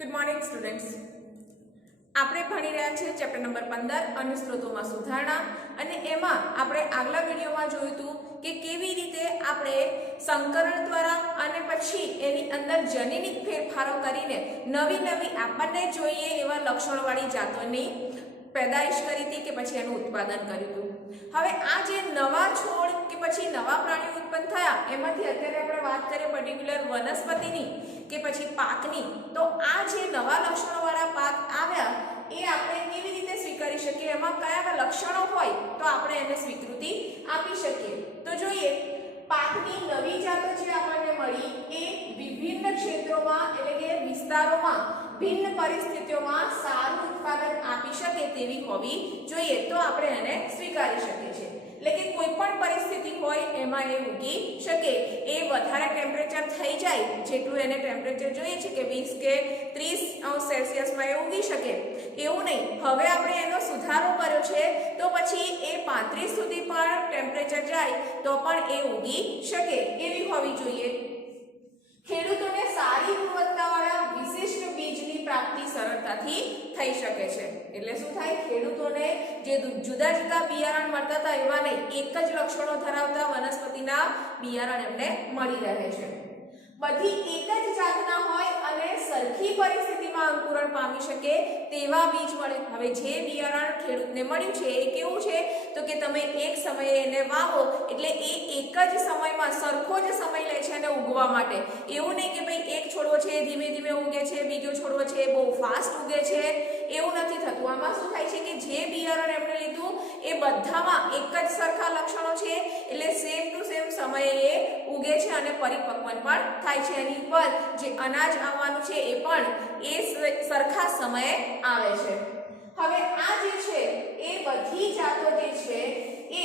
Good morning students. આપણે ભણી રહ્યા છીએ ચેપ્ટર નંબર 15 અન્ય સ્ત્રોતોમાં સુધારણા, અને એમાં આપણે આગલા વિડીયોમાં જોયું હતું કે કેવી રીતે આપણે સંકરણ દ્વારા અને પછી એની અંદર જનીનિક ફેરફારો કરીને નવી આપણને જોઈએ એવા લક્ષણોવાળી જાતોની પેદાઈશ કરી હતી કે પછી એનું ઉત્પાદન કર્યું હતું. હવે આ જે નવા છોડ કે પછી નવા પ્રાણીઓ ઉત્પન્ન થયા એમાંથી અત્યારે આપણે વાત કરીએ પર્ટિક્યુલર વનસ્પતિની કે પછી પાકની, તો આ જે નવા લક્ષણોવાળા પાક આવ્યા એ આપણે કેવી રીતે સ્વીકારી શકીએ, એમાં કયા લક્ષણો હોય તો આપણે એને સ્વીકૃતિ આપી શકીએ. તો જોઈએ, પાકની નવી જાતો જે આપણને મળી એ વિભિન્ન ક્ષેત્રોમાં એટલે કે વિસ્તારોમાં ભિન્ન પરિસ્થિતિઓમાં સારું ઉત્પાદન આપી શકે તેવી હોવી જોઈએ, તો આપણે એને સ્વીકારી શકીએ છીએ. એટલે કે કોઈ પણ પરિસ્થિતિ હોય એમાં એ ઉગી શકે. એ વધારે ટેમ્પરેચર થઈ જાય જેટલું એને ટેમ્પરેચર જોઈએ છે કે 20 કે 30 સેલ્સિયસમાં એ ઉગી શકે એવું નહીં. હવે આપણે એનો સુધારો કર્યો છે તો પછી એ 35 સુધી પણ ટેમ્પરેચર જાય તો પણ એ ઉગી શકે એવી હોવી જોઈએ. ખેડૂતોને સારી ગુણવત્તાવાળા વિશિષ્ટ બીજની પ્રાપ્તિ સરળતાથી થઈ શકે છે. એટલે શું થાય, ખેડૂતોને જે જુદા જુદા બિયારણ મળતા હતા એવા નહીં, એક જ લક્ષણો ધરાવતા વનસ્પતિના બિયારણ એમને મળી રહે છે. બધી એક જ જાતના હોય અને સરખી પરિસ્થિતિમાં અંકુરણ પામી શકે તેવા બીજ મળે. હવે જે બિયારણ ખેડૂતને મળ્યું છે એ કેવું છે તો કે તમે એક સમયે એને વાવો એટલે એ એક જ સમયમાં સરખો જ સમય લે છે એને ઉગવા માટે. એવું નહીં કે ભાઈ એક છોડવો છે ધીમે ધીમે ઉગે છે, બીજો છોડવો છે બહુ ફાસ્ટ ઉગે છે, એવું નથી થતું. આમાં શું થાય છે કે જે બિયારણ એમણે લીધું એ બધામાં એક જ સરખા લક્ષણો છે એટલે સેમ ટુ સેમ સમયે એ ઉગે છે અને પરિપક્વન પણ થાય છે. એની ઉપર જે અનાજ આવવાનું છે એ પણ એ સરખા સમયે આવે છે. હવે આ જે છે એ બધી જાતો જે છે એ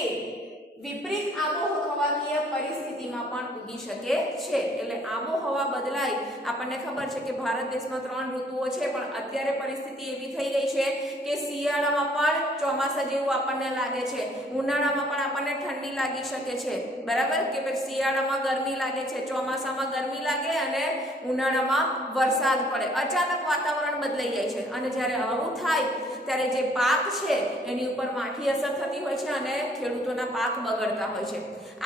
વિપરીત આબોહવાકીય પરિસ્થિતિમાં પણ ઉગી શકે છે. એટલે આબોહવા બદલાય, આપણને ખબર છે કે ભારત દેશમાં 3 ઋતુઓ છે, પણ અત્યારે પરિસ્થિતિ એવી થઈ ગઈ છે કે શિયાળામાં પણ ચોમાસા જેવું આપણને લાગે છે, ઉનાળામાં પણ આપણને ઠંડી લાગી શકે છે, બરાબર, કે પછી શિયાળામાં ગરમી લાગે છે, ચોમાસામાં ગરમી લાગે અને ઉનાળામાં વરસાદ પડે. અચાનક વાતાવરણ બદલાઈ જાય છે અને જ્યારે આવું થાય ત્યારે જે પાક છે એની ઉપર માઠી અસર થતી હોય છે અને ખેડૂતોના પાક બગડતા હોય છે.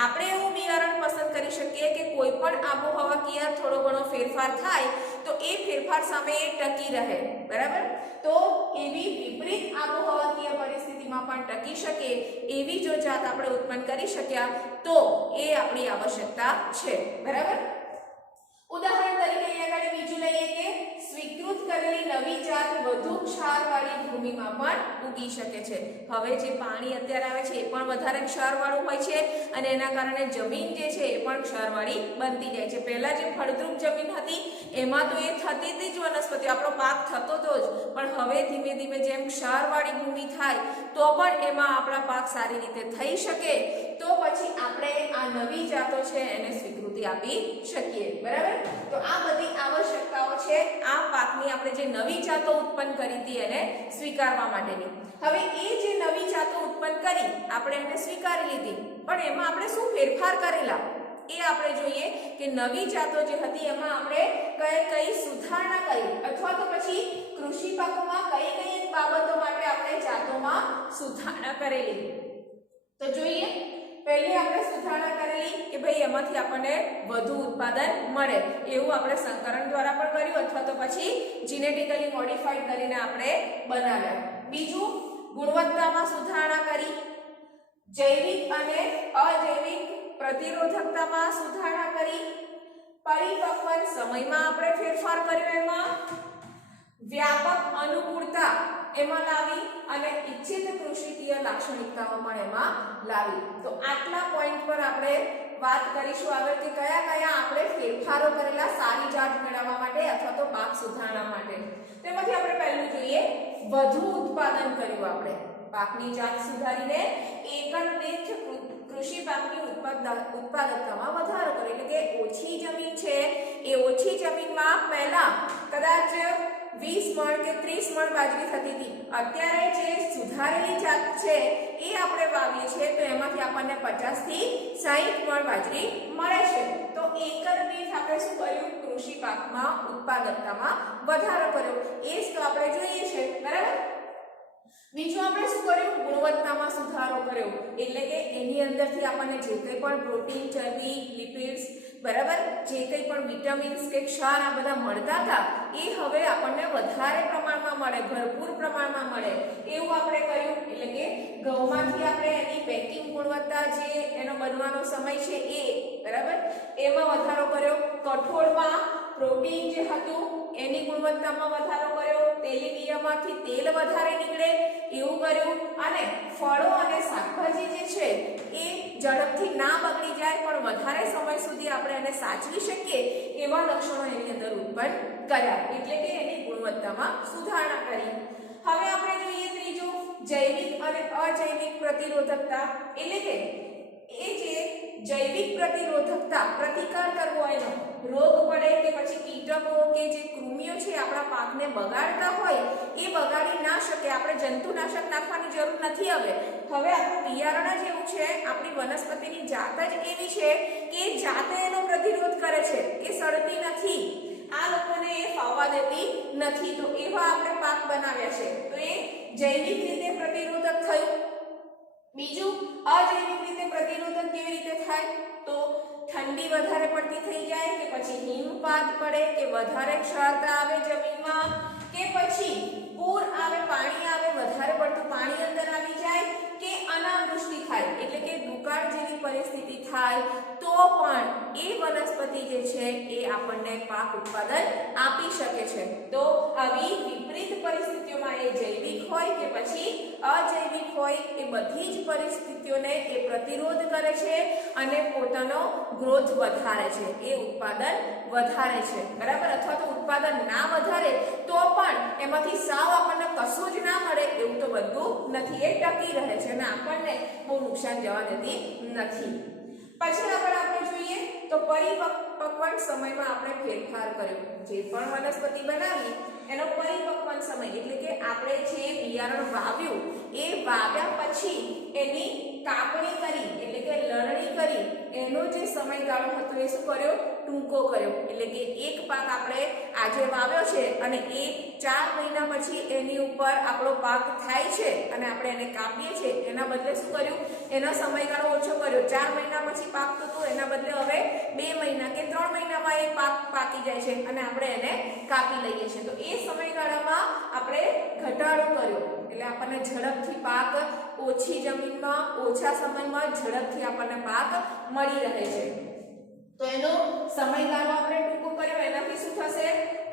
આપણે એવું બિયારણ પસંદ કરી શકીએ કે કોઈ પણ આબોહવાકીય થોડો ઘણો ફેરફાર થાય તો એ ફેરફાર સામે એ ટકી રહે, બરાબર. તો એવી વિપરીત આબોહવાકીય પરિસ્થિતિમાં પણ ટકી શકે એવી જો જાત આપણે ઉત્પન્ન કરી શક્યા તો એ આપણી આવશ્યકતા છે, બરાબર. ઉદાહરણ તરીકે અહીંયા આગળ બીજું લઈએ કે સ્વીકૃત કરેલી નવી જાત વધુ ક્ષારવાળી ભૂમિમાં પણ ઉગી શકે છે. હવે જે પાણી અત્યારે આવે છે એ પણ વધારે ક્ષારવાળું હોય છે અને એના કારણે જમીન જે છે એ પણ ક્ષારવાળી બનતી જાય છે. પહેલા જે ફળદ્રુપ જમીન હતી એમાં તો એ થતી જ વનસ્પતિ, આપણો પાક થતો તો જ, પણ હવે ધીમે ધીમે જેમ ક્ષારવાળી ભૂમિ થાય તો પણ એમાં આપણા પાક સારી રીતે થઈ શકે તો પછી આપણે આ નવી જાતો છે એને સ્વીકૃતિ આપી શકીએ, બરાબર. તો આ બધી આવશ્યકતાઓ છે આ પાકની આપણે જે નવી જાતો ઉત્પન્ન કરી હતી એને સ્વીકારવા માટેની. હવે એ જે નવી જાતો ઉત્પન્ન કરી આપણે એને સ્વીકારી લીધી, પણ એમાં આપણે શું ફેરફાર કરેલા એ આપણે જોઈએ કે નવી જાતો જે હતી એમાં આપણે કઈ સુધારણા કરી અથવા તો પછી કૃષિ પાકોમાં કઈ બાબતો માટે આપણે જાતોમાં સુધારણા કરેલી. તો જોઈએ, પહેલી આપણે સુધારણા કરેલી કે ભાઈ એમાંથી આપણને વધુ ઉત્પાદન મળે એવું આપણે સંકરણ દ્વારા પણ કર્યું અથવા તો પછી જીનેટિકલી મોડિફાઈડ કરીને આપણે બનાવ્યા. બીજું, ગુણવત્તામાં સુધારણા કરી, જૈવિક અને અજૈવિક પ્રતિરોધકતામાં સુધારણા કરી, પરિપક્વન સમયમાં આપણે ફેરફાર કર્યો, એમાં વ્યાપક અનુકૂળતા એમાં લાવી અને ઇચ્છિત કૃષિકીય લાક્ષણિકતાઓ પણ એમાં લાવી. તો આટલા પોઈન્ટ પર આપણે વાત કરીશું આગળ કે કયા આપણે ફેરફારો કરેલા સારી જાત મેળવવા માટે અથવા તો પાક સુધારણા માટે. તેમાંથી આપણે પહેલું જોઈએ, વધુ ઉત્પાદન કર્યું. આપણે પાકની જાત સુધારીને એકમ દીઠ કૃષિ પાકની ઉત્પાદકતામાં વધારો કર્યો. એટલે કે ઓછી જમીન છે એ ઓછી જમીનમાં પહેલા કદાચ 20 મણ કે 30 મણ બાજરી થતી હતી, અત્યારે જે સુધારેલી જાત છે એ આપણે વાવીએ છીએ તો એમાંથી આપણને 50 થી 60 મણ બાજરી મળે છે. તો એકર દીઠ આપણે શું કર્યું? કૃષિ પાકમાં ઉત્પાદકતામાં વધારો કર્યો. એ જ તો આપણે જોઈએ છે, બરાબર? બીજું આપણે શું કર્યું? ગુણવત્તામાં સુધારો કર્યો. એટલે કે એની અંદરથી આપણને જે કંઈ પણ પ્રોટીન, ચરબી, લિપિડ્સ, બરાબર, જે કંઈ પણ વિટામિન્સ કે ક્ષાર આ બધા મળતા હતા એ હવે આપણને વધારે પ્રમાણમાં મળે, ભરપૂર પ્રમાણમાં મળે એવું આપણે કર્યું. એટલે કે ઘઉંમાંથી આપણે એની પેકિંગ ગુણવત્તા, જે એનો બનવાનો સમય છે એ, બરાબર, એમાં વધારો કર્યો. કઠોળમાં પ્રોટીન જે હતું એની ગુણવત્તામાં વધારો કર્યો. તેલીબિયાંમાંથી તેલ વધારે નીકળે એવું કર્યું. અને ફળો અને શાકભાજી જે છે એ ઝડપથી ના બગડી જાય પણ વધારે સમય સુધી આપણે એને સાચવી શકીએ એવા લક્ષણો એની અંદર ઉત્પન્ન કર્યા. એટલે કે એની ગુણવત્તામાં સુધારણા કરી. હવે આપણે જોઈએ ત્રીજું, જૈવિક અને અજૈવિક પ્રતિરોધકતા. એટલે કે એ જે જૈવિક પ્રતિરોધકતા, પ્રતિકાર કરવો, એનો રોગ પડે કે પછી કીટકો કે જે કૃમિઓ છે આપણા પાકને બગાડતા હોય એ બગાડી ના શકે. આપણે જંતુનાશક નાખવાની જરૂર નથી. હવે આપણું બિયારણ જ એવું છે, આપણી વનસ્પતિની જાત જ એવી છે કે જાતે એનો પ્રતિરોધ કરે છે, એ સડતી નથી. આ લોકોને એ ફાવવા દેતી નથી. તો એવા આપણે પાક બનાવ્યા છે. તો એ જૈવિક રીતે પ્રતિરોધક થયું. બીજું, અજૈવિક રીતે પ્રતિરોધક કેવી રીતે થાય? તો ઠંડી વધારે પડતી થઈ જાય કે પછી હિમપાત પડે કે વધારે ક્ષારતા આવે જમીનમાં કે પછી પૂર આવે, પાણી આવે, વધારે પડતું પાણી અંદર આવી જાય કે અનાવૃષ્ટિ થાય, એટલે કે દુકાળ જેવી પરિસ્થિતિ થાય તો પણ એ વનસ્પતિ જે છે એ આપણને પાક ઉત્પાદન આપી શકે છે. તો આવી વિપરીત પરિસ્થિતિઓમાં એ જૈવિક હોય કે પછી અજૈવિક હોય, એ બધી જ પરિસ્થિતિઓને એ પ્રતિરોધ કરે છે અને પોતાનો ગ્રોથ વધારે છે, એ ઉત્પાદન વધારે છે, બરાબર? અથવા તો ઉત્પાદન ના વધારે તો પણ એમાંથી સાવ આપણને કશું જ ના મળે એવું તો બધું નથી. એ ટકી રહે છે અને આપણને બહુ નુકસાન જવા દેતી નથી. પછી આપણે જોઈએ તો પરિપક્વન સમયમાં આપણે ફેરફાર કર્યો. જે પણ વનસ્પતિ બનાવી એનો પરિપક્વન સમય, એટલે કે આપણે જે બિયારણ વાવ્યું એ વાવ્યા પછી એની કાપણી કરી, એટલે કે લણણી કરી, એનો જે સમયગાળો હતો એ શું કર્યો? ટૂંકો કર્યો. એટલે કે એક પાક આપણે આજે વાવ્યો છે અને એ 4 મહિના પછી એની ઉપર આપણો પાક થાય છે અને આપણે એને કાપીએ છીએ, એના બદલે શું કર્યું? એનો સમયગાળો ઓછો કર્યો. 4 મહિના પછી પાકતું હતું એના બદલે હવે 2 મહિના કે 3 મહિનામાં એ પાક પાકી જાય છે અને આપણે એને કાપી લઈએ છીએ. તો એ સમયગાળામાં આપણે ઘટાડો કર્યો. એટલે આપણને ઝડપથી પાક, ઓછી જમીનમાં ઓછા સમયમાં ઝડપથી આપણને પાક મળી રહે છે. તો એનો સમયગાળો આપણે ટૂંકો કર્યો. એનાથી શું થશે?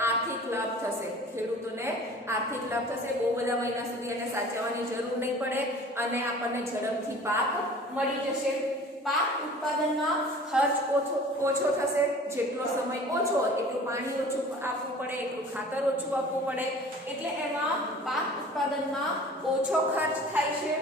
આર્થિક લાભ થશે. ખેડૂતોને આર્થિક લાભ થશે. બહુ બધા મહિના સુધી એને સાચવવાની જરૂર નહીં પડે અને આપણને ઝડપથી પાક મળી જશે. પાક ઉત્પાદનમાં ખર્ચ ઓછો થશે. જેટલો સમય ઓછો એટલું પાણી ઓછું આપવું પડે, એટલું ખાતર ઓછું આપવું પડે, એટલે એમાં પાક ઉત્પાદનમાં ઓછો ખર્ચ થાય છે.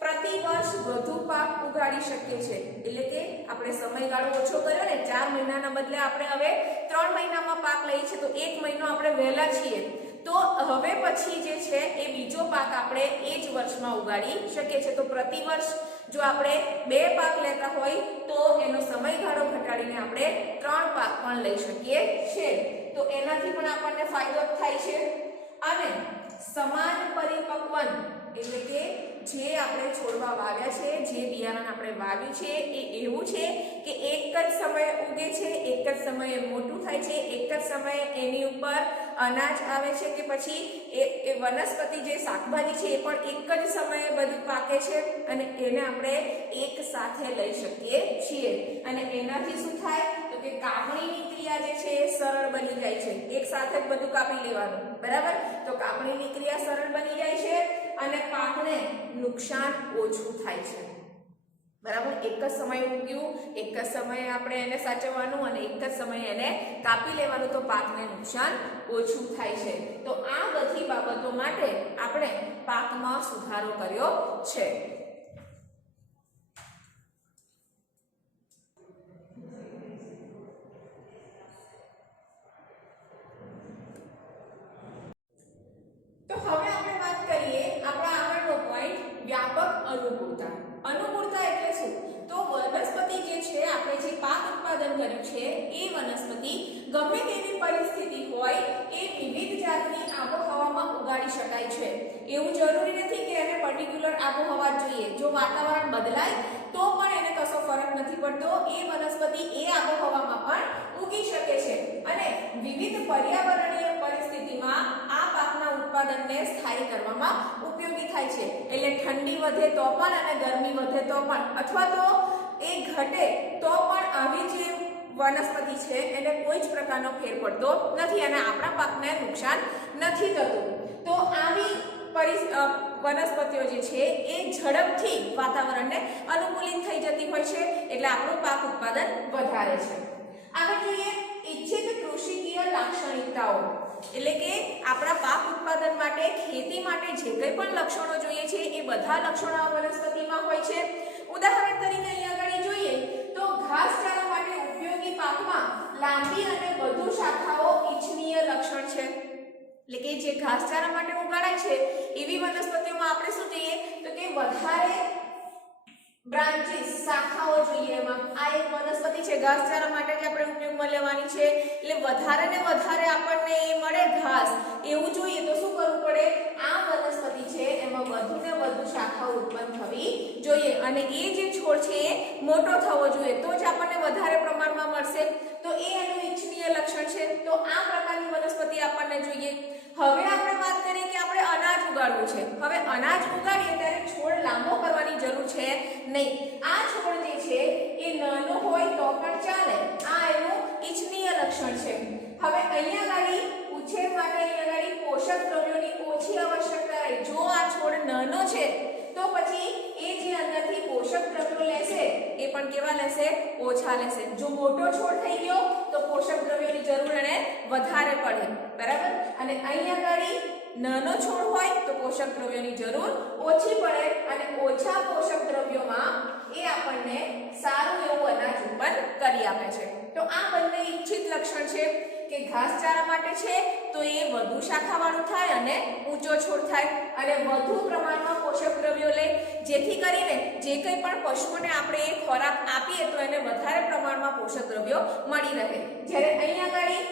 પ્રતિ વર્ષ વધુ પાક ઉગાડી શકીએ છીએ. એટલે કે આપણે સમયગાળો ઓછો કર્યો ને, 4 મહિનાના બદલે આપણે હવે 3 મહિનામાં પાક લઈએ છીએ, તો 1 મહિનો આપણે વહેલા છીએ. તો હવે પછી જે છે એ બીજો પાક આપણે એ જ વર્ષમાં ઉગાડી શકીએ છીએ. તો પ્રતિ વર્ષ જો આપણે 2 પાક લેતા હોય તો એનો સમયગાળો ઘટાડીને આપણે 3 પાક પણ લઈ શકીએ છીએ. તો એનાથી પણ આપણને ફાયદો થાય છે. અને સમાન પરિપક્વન, એટલે કે જે આપણે છોડવા વાવ્યા છે, જે બિયારણ આપણે વાવ્યું છે એ એવું છે કે એક જ સમયે ઉગે છે, એક જ સમયે મોટું થાય છે, એક જ સમયે એની ઉપર અનાજ આવે છે કે પછી એ વનસ્પતિ જે શાકભાજી છે એ પણ એક જ સમયે બધું પાકે છે અને એને આપણે એક સાથે લઈ શકીએ છીએ. અને એનાથી શું થાય? તો કે કાપણીની ક્રિયા જે છે એ સરળ બની જાય છે. એક સાથે જ બધું કાપી લેવાનું, બરાબર? તો કાપણીની ક્રિયા સરળ બની જાય છે અને પાકને નુકસાન ઓછું થાય છે, બરાબર? એક જ સમયે ઉગ્યું, એક જ સમયે આપણે એને સાચવવાનું અને એક જ સમયે એને કાપી લેવાનું, તો પાકને નુકસાન ઓછું થાય છે. તો આ બધી બાબતો માટે આપણે પાકમાં સુધારો કર્યો છે. તો હવે આપણે વાત કરીએ આપણા આગળનો પોઈન્ટ, વ્યાપક અનુકૂળતા. અનુકૂળતા એટલે શું? તો વનસ્પતિ જે છે આપણે જે પાક ઉત્પાદન કર્યું છે એ વનસ્પતિ ગમે તેવી પરિસ્થિતિ હોય એ વિવિધ જાતની આબોહવામાં ઉગાડી શકાય છે. એવું જરૂરી નથી કે એને પર્ટિક્યુલર આબોહવા જોઈએ. જો વાતાવરણ બદલાય તો પણ એને કશો ફરક નથી પડતો. એ વનસ્પતિ એ આબોહવામાં પણ ઉગી શકે છે અને વિવિધ પર્યાવરણીય પરિસ્થિતિમાં આ પાકના ઉત્પાદનને સ્થાયી કરવામાં ઉપયોગી થાય છે. એટલે ઠંડી વધે તો પણ અને ગરમી વધે તો પણ અથવા તો એ ઘટે તો પણ આવી જે વનસ્પતિ છે એને કોઈ જ પ્રકારનો ફેર પડતો નથી અને આપણા પાકને નુકસાન નથી થતું. તો આવી વનસ્પતિઓ જે છે એ ઝડપથી વાતાવરણને અનુકૂલિત થઈ જતી હોય છે એટલે આપણું પાક ઉત્પાદન વધારે છે. આગળ જોઈએ ઇચ્છિત કૃષિકીય લાક્ષણિકતાઓ. એટલે કે આપણા પાક ઉત્પાદન માટે ખેતી માટે જે કંઈ પણ લક્ષણો જોઈએ છે એ બધા લક્ષણો આ વનસ્પતિમાં હોય છે. ઉદાહરણ તરીકે અહીંયા આગળ જોઈએ તો ઘાસચારા માટે ઉપયોગી પાકમાં લાંબી અને વધુ શાખાઓ ઇચ્છનીય લક્ષણ છે. એટલે કે જે ઘાસચારા માટે ઉગાડાય છે એવી વનસ્પતિઓમાં આપણે શું જોઈએ તો કે વધારે બ્રાન્ચીસ શાખાઓ જોઈએ. એમાં આ એક વનસ્પતિ છે ઘાસચારા માટે જ આપણે ઉપયોગમાં લેવાની છે એટલે વધારે ને વધારે આપણને એ મળે ઘાસ એવું જોઈએ તો શું કરવું પડે આ વનસ્પતિ છે એમાં વધુ ને વધુ શાખાઓ ઉત્પન્ન થવી જોઈએ અને એ જે છોડ છે એ મોટો થવો જોઈએ તો જ આપણને વધારે પ્રમાણમાં મળશે. તો એ એનું ઇચ્છનીય લક્ષણ છે. તો આ પ્રકારની વનસ્પતિ આપણને જોઈએ. હવે આપણે વાત કરીએ કે આપણે અનાજ ઉગાડવું છે. હવે અનાજ ઉગાડીએ ત્યારે છોડ લાંબો કરવાની જરૂર છે નહીં. આ છોડ જે છે એ નાનો હોય તો પણ ચાલે. આ એનું ઇચ્છનીય લક્ષણ છે. હવે અહીંયા ગાડી ઉછેર માટે અહીંયા ગાડી પોષક દ્રવ્યોની ઓછી આવશ્યકતા રહે. જો આ છોડ નાનો છે તો પછી એ જે અંદરથી પોષક દ્રવ્યો લેશે એ પણ કેવા લેશે ઓછા લેશે. જો મોટો છોડ થઈ ગયો તો પોષક દ્રવ્યોની જરૂર એને વધારે પડે. બરાબર. અને અહીંયા ગાડી નાનો છોડ હોય તો પોષક દ્રવ્યોની જરૂર ઓછી પડે અને ઓછા પોષક દ્રવ્યોમાં એ આપણને સારું એવું અનાજ ઉત્પન્ન કરી આપે છે. તો આ બંને ઇચ્છિત લક્ષણ છે કે ઘાસચારા માટે છે તો એ વધુ શાખાવાળું થાય અને ઊંચો છોડ થાય અને વધુ પ્રમાણમાં પોષક દ્રવ્યો લે જેથી કરીને જે કંઈ પણ પશુઓને આપણે એ ખોરાક આપીએ તો એને વધારે પ્રમાણમાં પોષક દ્રવ્યો મળી રહે. જ્યારે અહીંયા ગાડી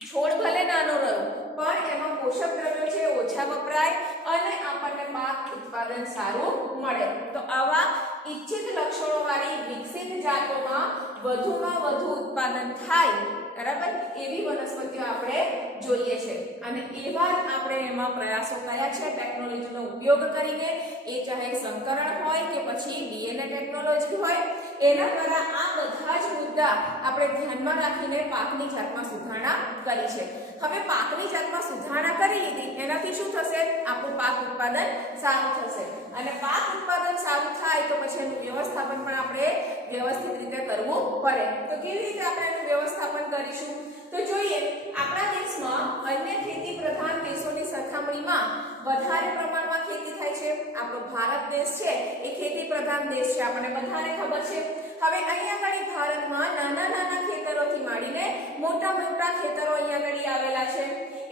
છોડ ભલે નાનો રહ્યો પણ એમાં પોષક દ્રવ્યો છે ઓછા વપરાય અને આપણને પાક ઉત્પાદન સારું મળે. તો આવા ઇચ્છિત લક્ષણોવાળી વિકસિત જાતોમાં વધુમાં વધુ ઉત્પાદન થાય બરાબર એવી વનસ્પતિઓ આપણે જોઈએ છે અને એવા જ આપણે એમાં પ્રયાસો કર્યા છે ટેકનોલોજીનો ઉપયોગ કરીને. એ ચાહે સંકરણ હોય કે પછી ડીએનએ ટેકનોલોજી હોય એના દ્વારા આ બધા જ મુદ્દા આપણે ધ્યાનમાં રાખીને પાકની જાતમાં સુધારણા કરી છે. હવે પાકની જાતમાં સુધારણા કરી લીધી એનાથી શું થશે આપણું પાક ઉત્પાદન સારું થશે અને પાક ઉત્પાદન સારું થાય તો પછી એનું વ્યવસ્થાપન પણ આપણે વ્યવસ્થિત રીતે કરવું પડે. તો કેવી રીતે આપણે એનું વ્યવસ્થાપન કરીશું તો જોઈએ આપણા દેશમાં અન્ય ખેતી પ્રધાન દેશોની સરખામણીમાં વધારે પ્રમાણમાં ખેતી થાય છે. આપણો ભારત દેશ છે એ ખેતી પ્રધાન દેશ છે આપણને બધાને ખબર છે. હવે અહીંયા આગળ ભારતમાં નાના નાના ખેતરોથી માંડીને મોટા મોટા ખેતરો અહીંયા આગળ આવેલા છે.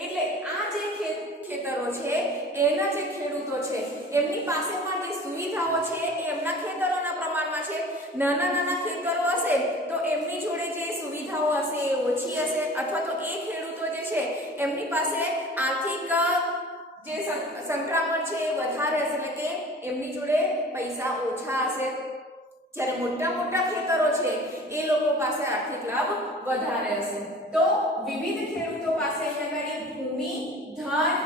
એટલે આ જે ખેતરો છે એના જે ખેડૂતો છે એમની પાસે પણ જે સુવિધાઓ છે એ એમના ખેતરોના પ્રમાણમાં છે. નાના નાના ખેતરો હશે તો એમની જોડે જે સુવિધાઓ હશે એ ઓછી હશે અથવા તો એ ખેડૂતો જે છે એમની પાસે આર્થિક જે સંક્રમણ છે એ વધારે હશે એટલે કે એમની જોડે પૈસા ઓછા હશે. જ્યારે મોટા મોટા ખેતરો છે એ લોકો પાસે આર્થિક લાભ વધારે હશે. તો વિવિધ ખેડૂતો પાસે અહીંયા ભૂમિ ધન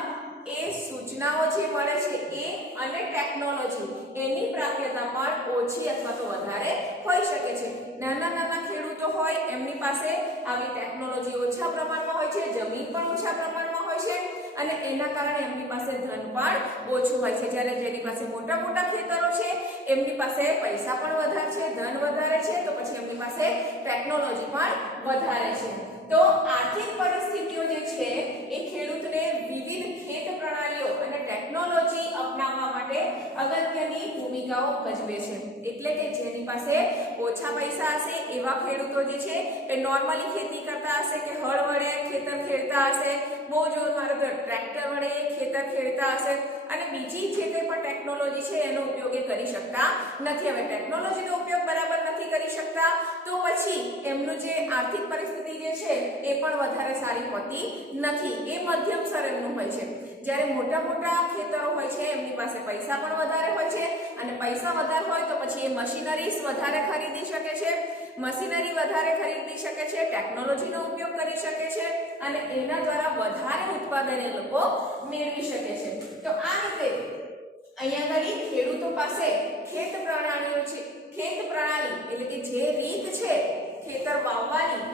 એ સૂચનાઓ જે મળે છે એ અને ટેકનોલોજી એની પ્રાપ્યતા પણ ઓછી અથવા તો વધારે હોઈ શકે છે. નાના નાના ખેડૂતો હોય એમની પાસે આવી ટેકનોલોજી ઓછા પ્રમાણમાં હોય છે, જમીન પણ ઓછા પ્રમાણમાં હોય છે અને એના કારણે એમની પાસે ધન પણ ઓછું હોય છે. જ્યારે જેની પાસે મોટા મોટા ખેતરો છે એમની પાસે પૈસા પણ વધારે છે, ધન વધારે છે તો પછી એમની પાસે ટેકનોલોજી પણ વધારે છે. તો આર્થિક પરિસ્થિતિઓ જે છે એ ખેડૂતને વિવિધ ખેત પ્રણાલીઓ અને ટેકનોલોજી અપનાવવા માટે અગત્યની ભૂમિકા ભૂમિકાઓ ભજવે છે. એટલે કે જેની પાસે ઓછા પૈસા હશે એવા ખેડૂતો જે છે એ નોર્મલી ખેતી કરતા હશે કે હળ વડે ખેતર ખેડતા હશે, બહુ જોર મારે તો ટ્રેક્ટર વડે ખેતર ખેડતા હશે અને બીજી જે કંઈ પણ ટેકનોલોજી છે એનો ઉપયોગ એ કરી શકતા નથી. હવે ટેકનોલોજીનો ઉપયોગ બરાબર નથી કરી શકતા તો પછી એમનું જે આર્થિક પરિસ્થિતિ જે છે એ પણ વધારે સારી હોતી નથી, એ મધ્યમ સ્તર એમનું હોય છે. જ્યારે મોટા મોટા ખેતરો હોય છે એમની પાસે પૈસા પણ વધારે હોય છે અને પૈસા વધારે હોય તો પછી એ મશીનરીઝ વધારે ખરીદી શકે છે, મશીનરી વધારે ખરીદી શકે છે, ટેકનોલોજીનો ઉપયોગ કરી શકે છે અને એના દ્વારા વધારે ઉત્પાદન એ લોકો મેળવી શકે છે. તો આ રીતે અહીંયા આગળ ખેડૂતો પાસે ખેત પ્રણાલીઓ છે, ખેત પ્રણાલી એટલે કે જે રીત છે ખેતર વાવવાની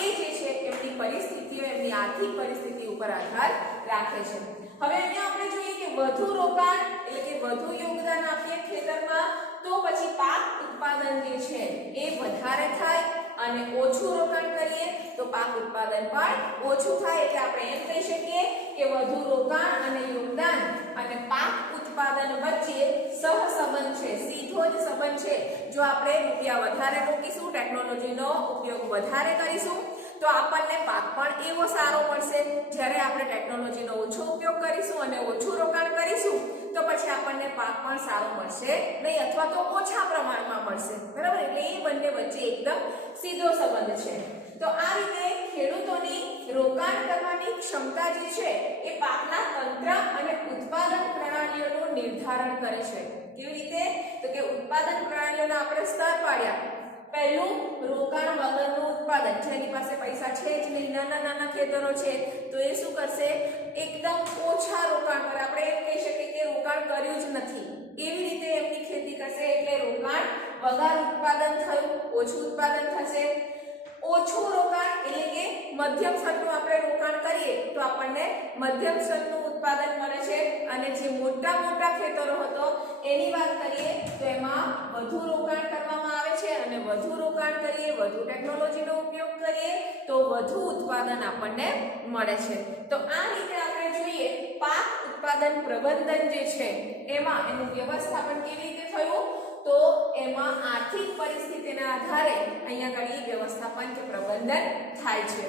એ જે છે એમની પરિસ્થિતિઓ, એમની આર્થિક પરિસ્થિતિ ઉપર આધાર રાખે છે. હવે અહીંયા આપણે જોઈએ કે વધુ રોકાણ એટલે કે વધુ યોગદાન આપીએ ખેતરમાં તો પછી પાક ઉત્પાદન જે છે એ વધારે થાય અને ઓછું રોકાણ કરીએ તો પાક ઉત્પાદન પણ ઓછું થાય. એટલે આપણે એમ કહી શકીએ કે વધુ રોકાણ અને યોગદાન અને પાક ઉત્પાદન વચ્ચે સહસંબંધ છે, સીધો જ સંબંધ છે. જો આપણે રૂપિયા વધારે રોકીશું, ટેકનોલોજીનો ઉપયોગ વધારે કરીશું તો આપણને પાક પણ એવો સારો મળશે. જ્યારે આપણે ટેકનોલોજીનો ઓછો ઉપયોગ કરીશું અને ઓછું રોકાણ કરીશું તો પછી આપણને પાક પણ સારો મળશે નહીં અથવા તો ઓછા પ્રમાણમાં મળશે. બરાબર, એટલે એ બંને વચ્ચે એકદમ સીધો સંબંધ છે. તો આ રીતે ખેડૂતોની રોકાણ કરવાની ક્ષમતા જે છે એ પાકના તંત્ર અને ઉત્પાદન પ્રણાલીઓનું નિર્ધારણ કરે છે. કેવી રીતે? તો કે ઉત્પાદન પ્રણાલીઓના આપણે સ્તર પાડ્યા. પહેલું, રોકાણ વગરનું ઉત્પાદન. જેની પાસે પૈસા છે જ નહીં, નાના નાના ખેતરો છે તો એ શું કરશે? એકદમ ઓછા રોકાણ પર, આપણે એમ કહી શકીએ કે રોકાણ કર્યું જ નથી એવી રીતે એમની ખેતી કરશે. એટલે રોકાણ વગર ઉત્પાદન થયું, ઓછું ઉત્પાદન થશે. ઓછું રોકાણ એટલે કે મધ્યમ સ્તરનું આપણે રોકાણ કરીએ તો આપણને મધ્યમ સ્તરનું ઉત્પાદન મળે છે. અને જે મોટા મોટા ખેતરો હતો એની વાત કરીએ તો એમાં વધુ રોકાણ કરવામાં આવે છે અને વધુ રોકાણ કરીએ, વધુ ટેકનોલોજીનો ઉપયોગ કરીએ તો વધુ ઉત્પાદન આપણને મળે છે. તો આ રીતે આપણે જોઈએ પાક ઉત્પાદન પ્રબંધન જે છે એમાં એનું વ્યવસ્થાપન કેવી રીતે થયું તો એમાં આર્થિક પરિસ્થિતિના આધારે અહીંયા આગળ વ્યવસ્થાપન કે પ્રબંધન થાય છે.